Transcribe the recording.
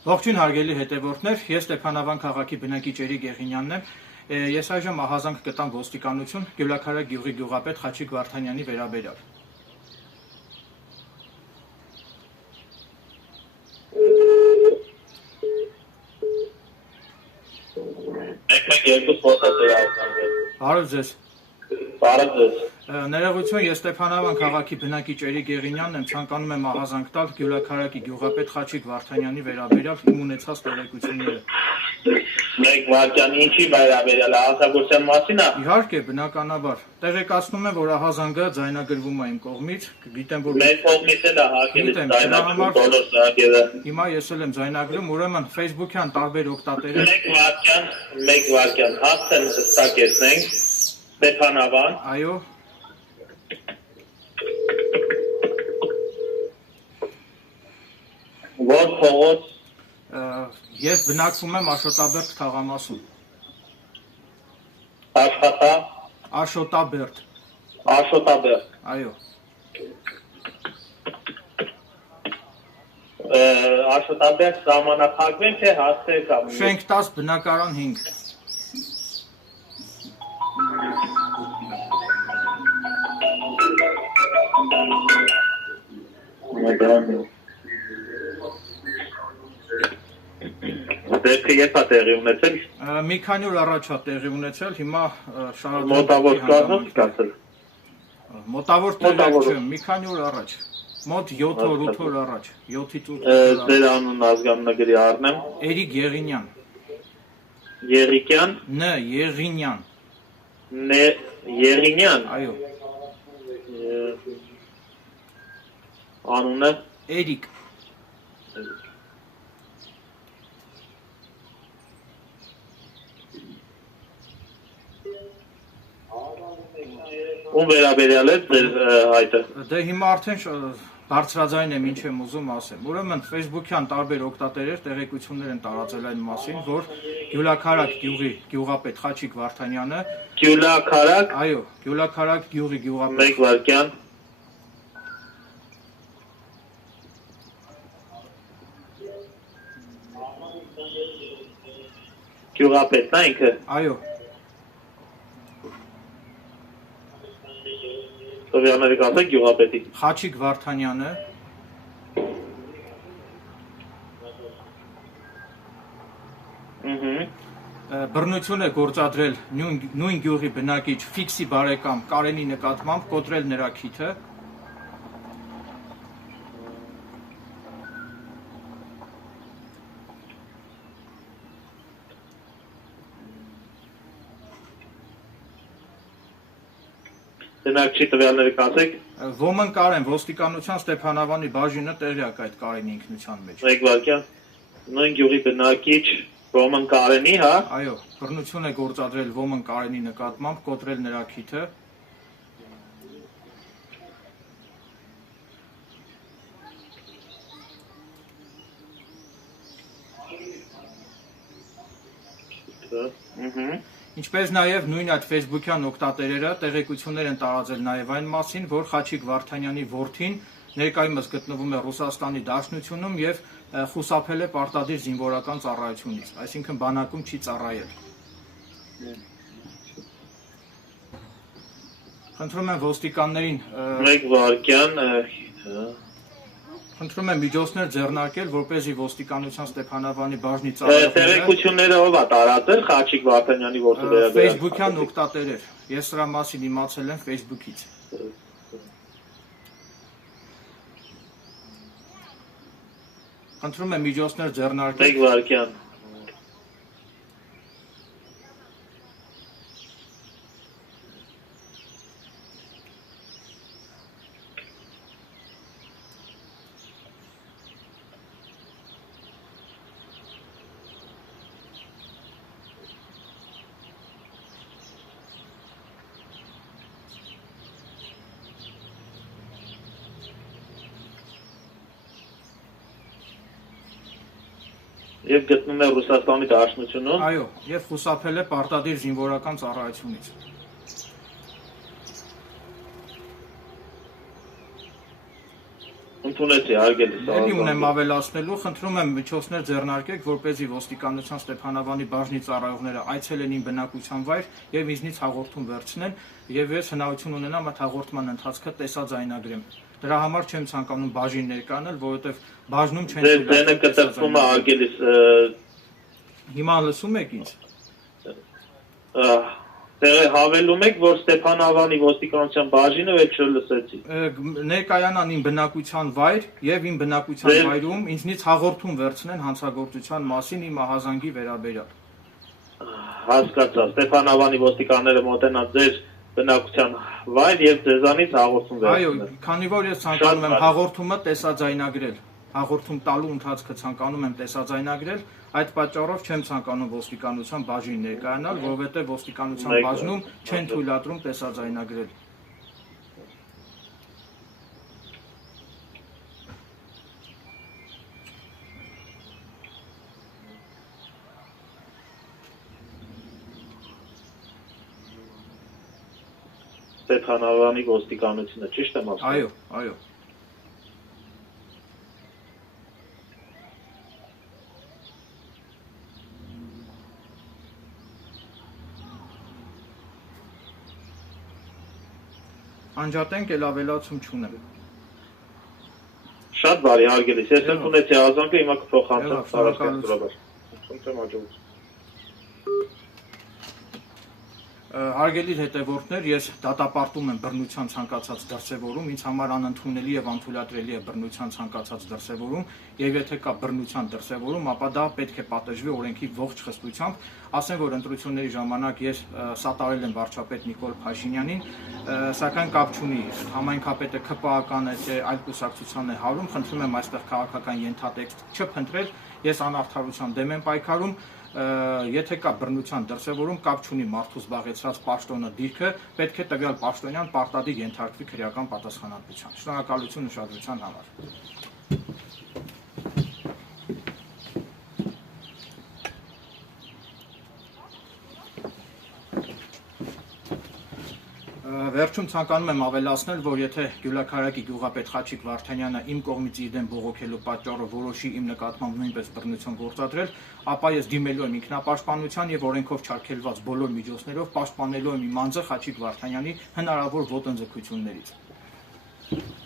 Ողջույն հարգելի հետևորդներ, ես Ստեփանավան քաղաքի բնակիչ Էրիկ Եղինյանն եմ։ Ես այժմ ահազանգ գտամ ոստիկանություն Գյուլաքարակ գյուղի գյուղապետ Խաչիկ Վարդանյանի վերաբերյալ։ Բարև ձեզ։ Բարև ձեզ։ Ներողություն, ես Ստեփանավան քաղաքի բնակիչ Էրիկ Եղինյանն եմ, ցանկանում եմ ահազանգ տալ Գյուլաքարակի գյուղապետ Խաչիկ Վարդանյանի վերաբերյալ իմ ունեցած տեղեկությունները։ Մեկ վարքյան ինչի վերաբերյալ ահազանգության մասին է։ Իհարկե, բնականաբար։ Տեղեկացնում եմ, որ ահազանգը ձայնագրվում է իմ կողմից, գիտեմ, որ Մեր կողմից էլ է հակել ձայնագրում բոլոր սահակերը։ Հիմա ես էլ եմ ձայնագրում, ուրեմն Facebook-յան տարբեր օգտատերեր։ Մեկ վարքյան, հացեն հստակեցնենք, Ստեփանավան։ Այո։ Որ փողոց։ Ես բնակվում եմ Աշոտաբերդ թաղամասում։ Աշոտաբերդ։ Աշոտաբերդ։ Այո։ Աշոտաբերդ սահմանափակվեն թե հասցե կամ։ Շենք 10 բնակարան 5։ Դեպքը երբ է տեղի ունեցել։ Մի քանի օր առաջ է տեղի ունեցել, հիմա շարադրել։ Մոտավոր կազմում ստացել։ Մոտավոր տեղի չէ, մի քանի օր առաջ։ Մոտ 7 օր, 8 օր առաջ, 7-ից 8 օր։ Ձեր անուն ազգանունագրի առնեմ։ Էրիկ Եղինյան։ Եղիկյան։ Ն Եղինյան։ Եղինյան։ Այո։ Անունը։ Էրիկ։ Ում վերաբերյալ է ձեր հայտը։ Դե հիմա արդեն բարձրաձայն եմ ինչ եմ ուզում ասեմ։ Ուրեմն Facebook-յան տարբեր օգտատերեր տեղեկություններ են տարածել այն մասին, որ Գյուլաքարակ գյուղի գյուղապետ Խաչիկ Վարդանյանը Գյուլաքարակ։ Այո, Գյուլաքարակ գյուղի գյուղապետ։ Մեկ վարքյան։ Գյուղապետն է ինքը։ Այո։ Տվյալները կասեք գյուղապետի։ Խաչիկ Վարդանյանը բռնություն է գործադրել նույն գյուղի բնակիչ Ֆիքսի բարեկամ Կարենի նկատմամբ, կոտրել նրա քիթը։ Բնակչի տվյալները կասեք։ Ոմն Կարեն, ոստիկանության Ստեփանավանի բաժինը տեղյակ այդ Կարենի ինքնության մեջ։ Մեկ վարքյան։ Նույն գյուղի բնակիչ Ոմն Կարենի, հա։ Այո, բռնություն է գործադրել Ոմն Կարենի նկատմամբ, կոտրել նրա քիթը։ Ինչպես նաև նույն այդ Facebook-յան օգտատերերը տեղեկություններ են տարածել նաև այն մասին, որ Խաչիկ Վարդանյանի որդին ներկայումս գտնվում է Ռուսաստանի Դաշնությունում եւ խուսափել է պարտադիր զինվորական ծառայությունից, այսինքն բանակում չի ծառայել։ Խնդրում եմ ոստիկաններին Մեկ վարքյան, Խնդրում եմ միջոցներ ձեռնարկել, որպեսզի ոստիկանության Ստեփանավանի բաժնի ծառայողները տեղեկությունները ով է տարածել Խաչիկ Վարդանյանի որդու վերաբերյալ։ Facebook-յան օգտատերեր։ Ես սրա մասին իմացել եմ Facebook-ից։ Խնդրում եմ միջոցներ ձեռնարկել։ Մեկ վարքյան։ Եվ գտնում է Ռուսաստանի Դաշնությունում։ Այո, եւ խուսափել է պարտադիր զինվորական ծառայությունից։ Ընդունեցի, հարգելի Էլի ունեմ ավելացնելու, խնդրում եմ միջոցներ ձեռնարկեք, որպեսզի ոստիկանության Ստեփանավանի բաժնի ծառայողները այցելեն իմ բնակության վայր եւ ինձնից հաղորդում վերցնեն եւ ես հնարավորություն ունենամ այդ հաղորդման ընթացքը տեսաձայնագրեմ։ Դրա համար չեմ ցանկանում բաժին ներկանալ, որովհետեւ բաժնում չեն Ձեր կտրվում է, հարգելի Հիմա լսում եք ինձ։ Հավելում եք, որ Ստեփանավանի ոստիկանության բաժինը էլ չլսեցի։ Ներկայանան իմ բնակության վայր եւ իմ բնակության վայրում ինձնից հաղորդում վերցնեն հանցագործության մասին իմ ահազանգի վերաբերյալ։ Հասկացա, Ստեփանավանի ոստիկանները մոտենան ձեր բնակության վայր եւ ձեզանից հաղորդում վերցնեն։ Այո, քանի որ ես ցանկանում եմ հաղորդումը տեսաձայնագրել, հաղորդում տալու ընթացքը ցանկանում եմ տեսաձայնագրել, այդ պատճառով չեմ ցանկանում ոստիկանության բաժին ներկայանալ, որովհետեւ ոստիկանության բաժնում չեն թույլատրում տեսաձայնագրել։ Ստեփանավանի ոստիկանությունը, ճիշտ եմ ասում։ Այո, այո։ Անջատենք, էլ ավելացում չունեմ։ Շատ բարի, հարգելիս, ես ընդունեցի ազանգը, հիմա կփոխանցեմ Շնորհակալություն։ Խնդրեմ հաջողություն։ Հարգելի հետևորդներ, ես դատապարտում եմ բռնության ցանկացած դրսևորում, ինձ համար անընդունելի եւ անթույլատրելի է բռնության ցանկացած դրսևորում, եւ եթե կա բռնության դրսևորում, ապա դա պետք է պատժվի օրենքի ողջ խստությամբ։ Ասեմ, որ ընտրությունների ժամանակ ես սատարել եմ վարչապետ Նիկոլ Փաշինյանին, սակայն կապ չունի, համայնքապետը ԿՊԱ-ական է, թե այլ կուսակցության է հարում, խնդրում եմ այստեղ քաղաքական ենթատեքստ չփնտրել, ես անարդարության դեմ եմ պայքարում։ Եթե կա բռնության դրսևորում, կապ չունի մարդու զբաղեցրած պաշտոնը դիրքը, պետք է տվյալ պաշտոնյան պարտադիր ենթարկվի քրեական պատասխանատվության։ Շնորհակալություն ուշադրության համար։ Վերջում ցանկանում եմ ավելացնել, որ եթե Գյուլաքարակի գյուղապետ Խաչիկ Վարդանյանը իմ կողմից իր դեմ բողոքելու պատճառով որոշի իմ նկատմամբ նույնպես բռնություն գործադրել, ապա ես դիմելու եմ ինքնապաշտպանության եւ օրենքով չարգելված բոլոր միջոցներով պաշտպանելու եմ իմ անձը Խաչիկ Վարդանյանի հնարավոր ոտնձգություններից։